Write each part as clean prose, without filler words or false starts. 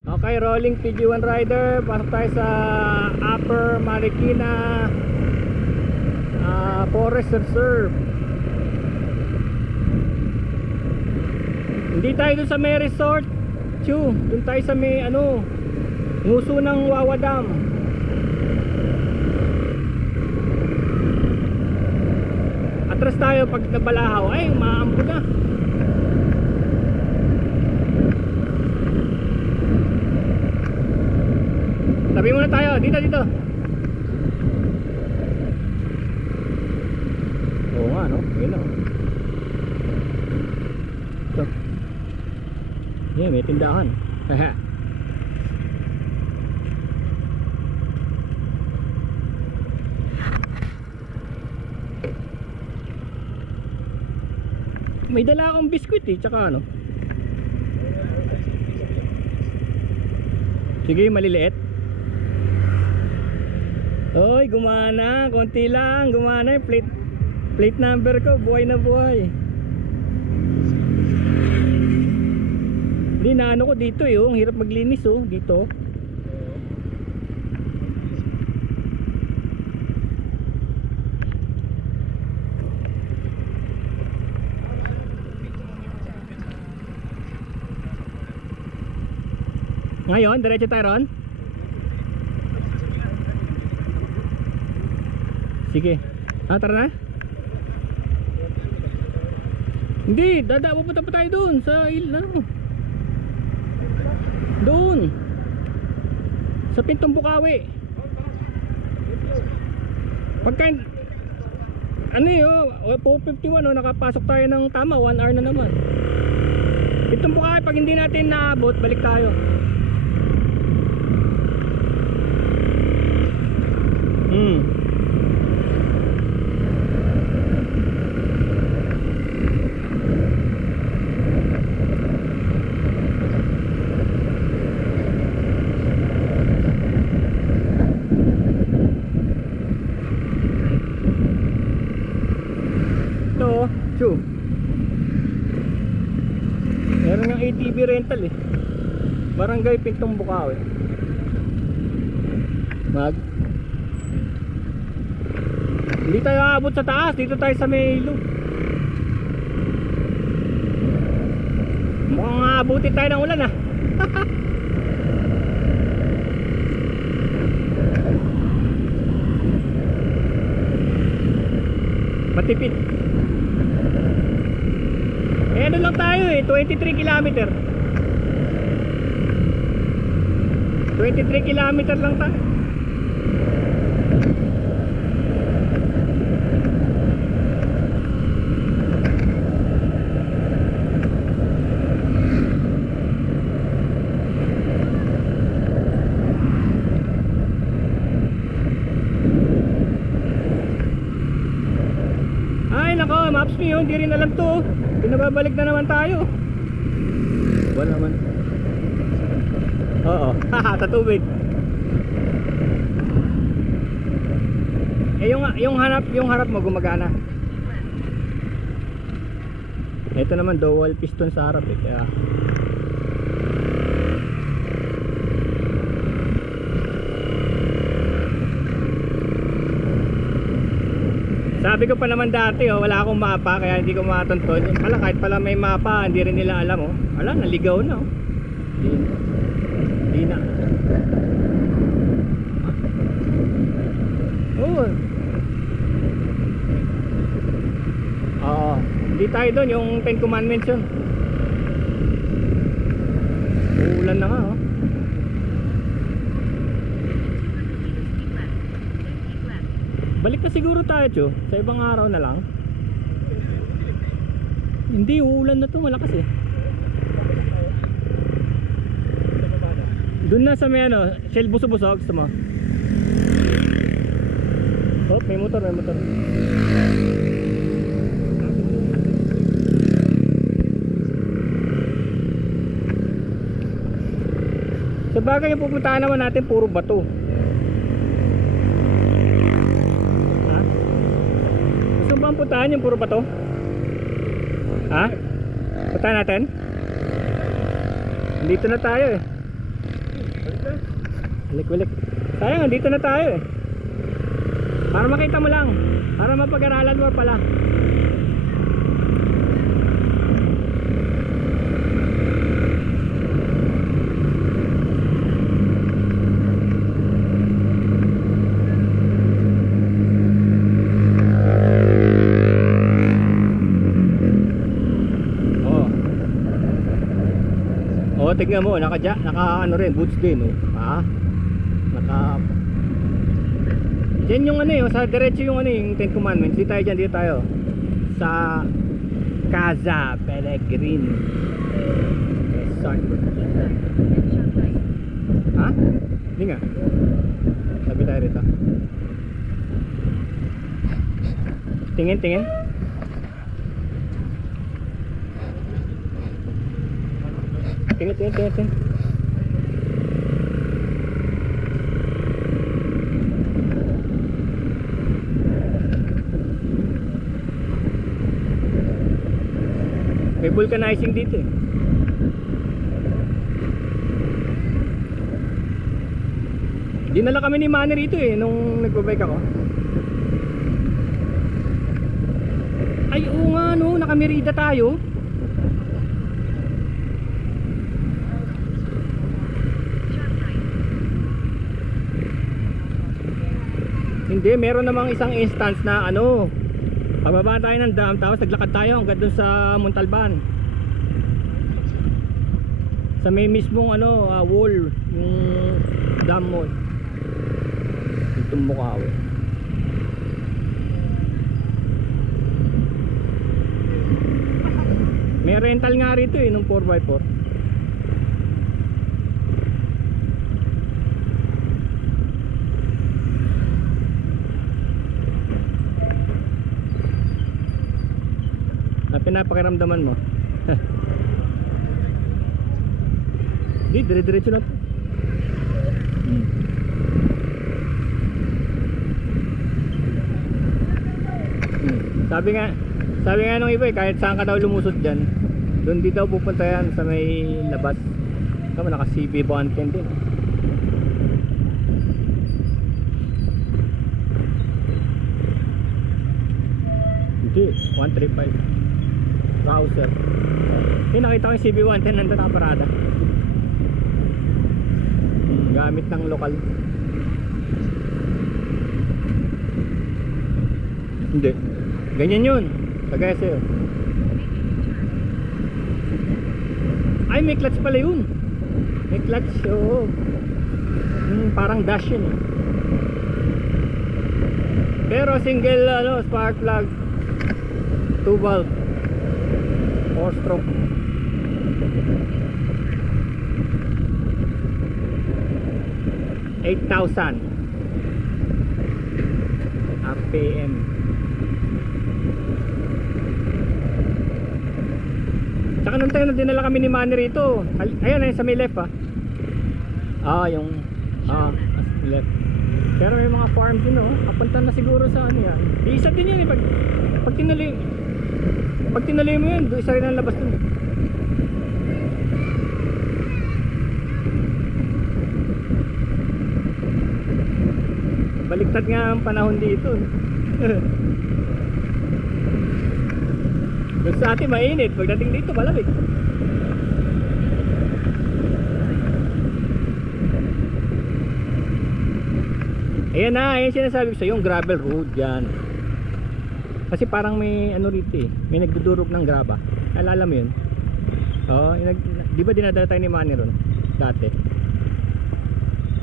Okay, rolling PG1 rider. Pasok tayo sa Upper Marikina Forest Reserve. Hindi tayo dun sa may resort, Chu. Dun tayo sa may nguso ng Wawa Dam. Atras tayo pag nabalahaw. Ay, maampo na. Tabi muna tayo, dito. Oo nga, no? Yun o. Ito. Yeah, may tindahan. Haha. May dala akong biskwit eh, tsaka ano. Sige, maliliit. Oy, gumana, konti lang, gumana yung plate number ko, buhay na buhay. Hindi na ko dito eh, ang hirap maglinis dito. Ngayon, diretso tayo ron? Sige. Tara na? Hindi, pupunta pa tayo doon sa doon. Sa Pintong Bukawi. Pagka 4:51 nakapasok tayo ng tama, 1 hour na naman. Pintong Bukawi, pag hindi natin naabot, balik tayo. Meron ng ATV rental eh. Barangay Pintong Bukawi. Hindi tayo aabot sa taas, dito tayo sa may ilog. Mukhang aabutin tayo ng ulan ah. Matipid. Ano lang tayo eh, 23 kilometer. 23 kilometer lang tayo. Ay nako, maps me yun, hindi rin alam to. Pinababalik na naman tayo. Wala naman. Oo, haha, tatubig. Eh yung harap mo gumagana. Ito naman dual piston sa harap eh, kaya sabi ko pa naman dati wala akong mapa kaya hindi ko matuntun. Pala kahit pala may mapa, hindi rin nila alam Wala, naligaw na Hindi na. Oo. Hindi tayo doon, yung 10 commandments yun. Uulan na nga Balik na siguro tayo, Cho. Sa ibang araw na lang. Hindi, uulan na to, malakas eh. Doon na sa may Shell Buso-Busog, gusto mo? Oh, may motor. Sa bagay yung pupuntahan naman natin, puro bato. Puntahan yung puro bato? Ha? Puntahan natin? Dito na tayo eh. Kulik-kulik. Sayang, dito na tayo eh. Para makita mo lang. Para mapag-aralan mo pala. Oh, tingnan mo, naka ano rin, boots din, oh. Ha? Diyan yung ano, sa diretso yung ano, yung Ten Commandments. Dito tayo sa Casa Pellegrin Resort. Ha? Hindi nga. Sabi tayo rito. Tingin. Tingin. May vulcanizing dito eh. Dinala kami ni Manny rito eh nung nagbabike ako. Ay oo nga no, nakamerida tayo. Hindi, meron namang isang instance na ano, pababa tayo ng dam tapos naglakad tayo hanggang doon sa Montalban. Sa may mismong ano, wall, yung dam wall. Itong Bukawi. May rental nga rito eh, nung 4x4. Pinapakiramdaman mo. Di, dire-diretso na to. Sabi nga nung iba eh, kahit saan ka daw lumusot dyan, doon di daw pupunta yan sa may labas. Tama, naka CB 110 din. Hindi, 135 browser. Yung nakita ko yung CB110 nandun nakaparada. Gamit ng lokal. Hindi, ganyan yun. Kagaya sa'yo. Ay, may clutch pala yun. May clutch, oo. Parang dash yun eh. Pero single ano, spark plug, 2 valve, 4 stroke. $8,000 RPM. Saka nung tayo na dinala kami ni Manny rito, ayan ay sa may left yung left. Pero may mga farm din kapunta na siguro sa ano yan. Isa din yan pag tinali mo yan, isa rin ang labas dun. Baliktad nga ang panahon dito. Doon sa atin mainit, pagdating dito malamig. Ayan na, ayan sinasabi ko sa yung gravel road yan. Kasi parang may ano rito may nagdudurog ng graba. Alala mo yun? Di ba dinadala tayo ni Manny ron dati?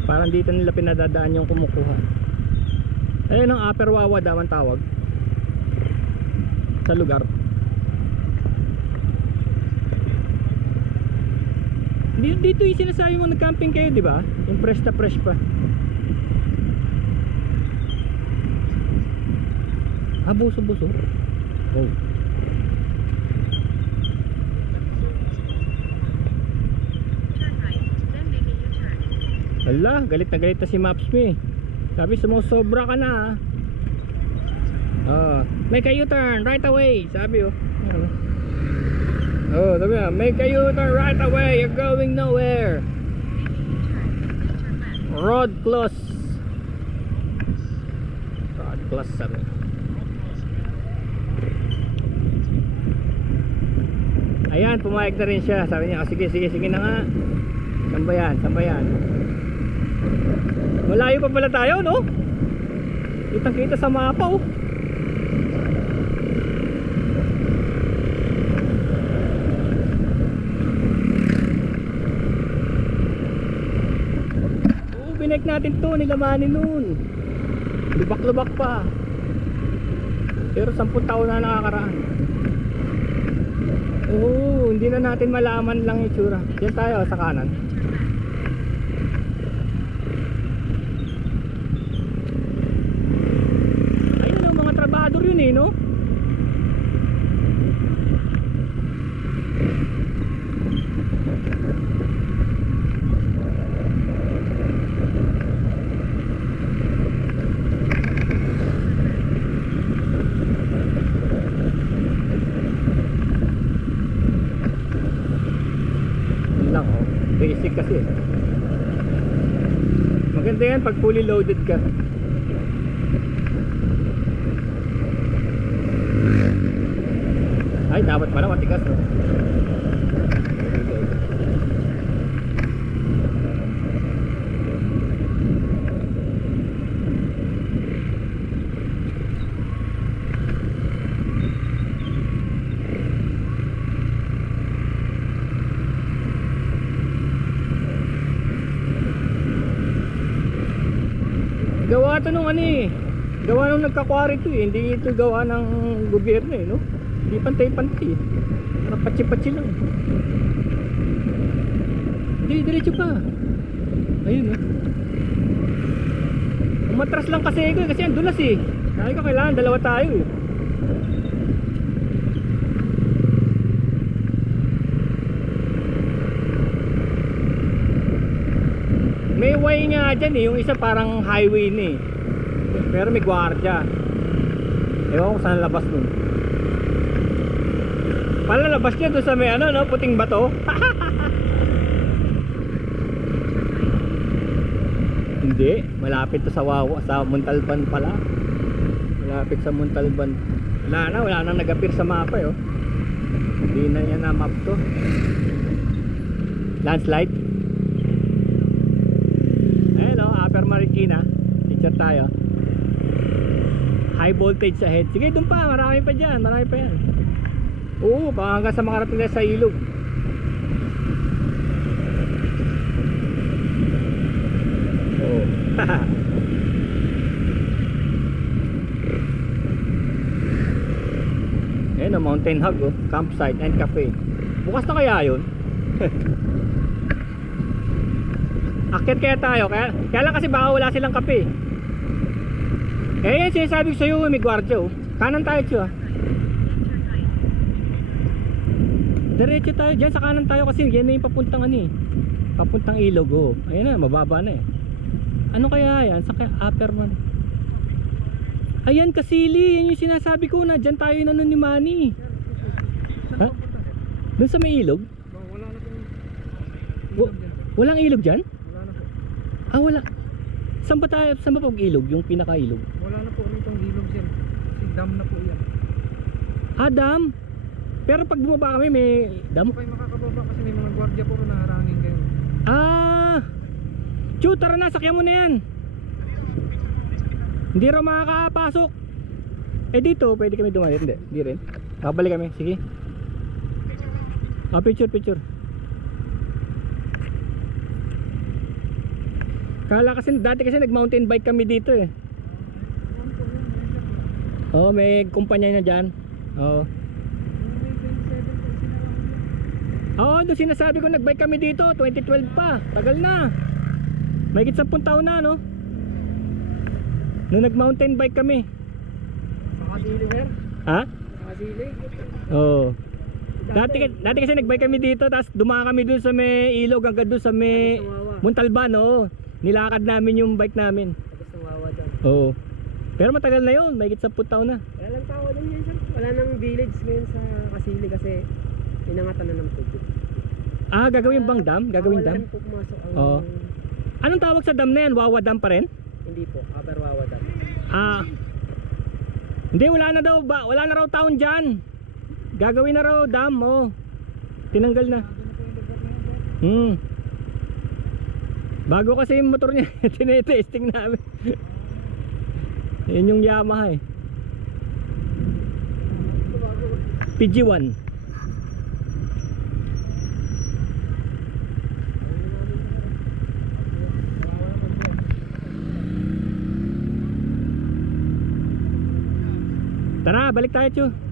Parang dito nila pinadadaan yung kumukuha. Ayun ang Upper Wawa daw ang tawag sa lugar. Dito yung sinasabi mo nag-camping kayo, di ba? Yung fresh na fresh pa. Buso. Oh. Wala, galit na si Maps me. Sabi sumusobra ka na make a U-turn right away. Sabi sabi na, make a U-turn right away. You're going nowhere. Road close. Road close sabi. Ayan, pumayag na rin siya. Sabi niya, oh, sige na nga. Saan ba yan? Malayo pa pala tayo, no? Kitang kita sa mapa, oh. Binek natin to, nilamanin nun. Lubak-lubak pa. Pero 10 taon na nakakaraan. Oo, hindi na natin malaman lang yung itsura. Diyan tayo sa kanan. Ayun o, mga trabador yun eh, no? Basic kasi. Maganda yan pag fully loaded ka. Ay, dapat pala matigas, no? Gawa ito nung ano eh. Gawa nung nagkakwari ito eh. Hindi ito gawa ng gobyerno eh, no? Hindi pantay-pantay eh. Parang patsi-patsi lang. Hindi, diretso pa. Ayun eh. Umatras lang kasi ako eh. Kasi ang dulas eh. Sabi ko kailangan dalawa tayo eh. May way nga dyan eh, yung isa parang highway na eh. Pero may gwardiya. Ewan ko saan labas nun. Palalabas niya doon sa may ano, no? Puting bato. Hindi, malapit to sa Wawa, sa Montalban pala. Malapit sa Montalban. Wala na nag-appear sa mapa eh, oh. Hindi na yan na map to. Landslide. Marikina, picture tayo. High voltage ahead. Sige, doon pa, marami pa dyan. Marami pa yan. Oo, hanggang sa makarating na sa ilog. Oo. Ayan o, Mountain Hug oh. Campsite and cafe. Bukas na kaya yun? Akyat kaya tayo, kaya lang kasi baka wala silang kape. Eh yan sinasabi ko sa'yo, may gwardiya oh. Kanan tayo siya. Diretso tayo dyan, sa kanan tayo kasi yan na yung papuntang ano eh. Papuntang ilog oh. Ayan na, mababa na eh. Ano kaya yan? Sa kaya upper man. Ayan kasili, yan yung sinasabi ko na dyan tayo na nun ni Manny. Ha? Doon sa may ilog? Wala na pong walang ilog dyan? Ah, wala. Saan ba pag ilog? Yung pinaka-ilog? Wala na po rito ang ilog sir. Si dam na po yan. Ah, dam? Pero pag bumaba kami may dam? Hindi kayo makakababa kasi may mga gwardiya po na harangin kayo. Ah! Chu, tara na, sakyan mo na yan. Hindi raw makakapasok. Eh dito, pwede kami dumalit. Hindi rin. Babalik kami, sige. Ah, picture. Kala kasi dati kasi nag mountain bike kami dito eh. Oh, may kumpanya na dyan. Oh. Oo, doon sinasabi ko nagbike kami dito 2012 pa, tagal na. May higit 10 taon na no. Nung nag mountain bike kami. Makasili sir? Ha? Makasili? Oo. Dati kasi nagbike kami dito, tapos dumaan kami doon sa may ilog hanggang doon sa may Montalban, no. Nilakad namin yung bike namin. Tapos nawawa dyan. Oo. Pero matagal na yun, may higit 10 taon na. Wala lang tao din yan sir. Wala nang village ngayon sa Kasili kasi inangatan na ng tubig. Ah, gagawin bang dam? Gagawin dam? Wala rin po pumasok ang... Oo. Anong tawag sa dam na yan? Wawa Dam pa rin? Hindi po, Aberwawa Dam. Ah. Hindi, wala na daw ba? Wala na raw taon diyan. Gagawin na raw dam, oh. Tinanggal na. Bago kasi yung motor niya, tinetesting namin. Yun yung Yamaha eh. PG1. Tara, balik tayo, Chu.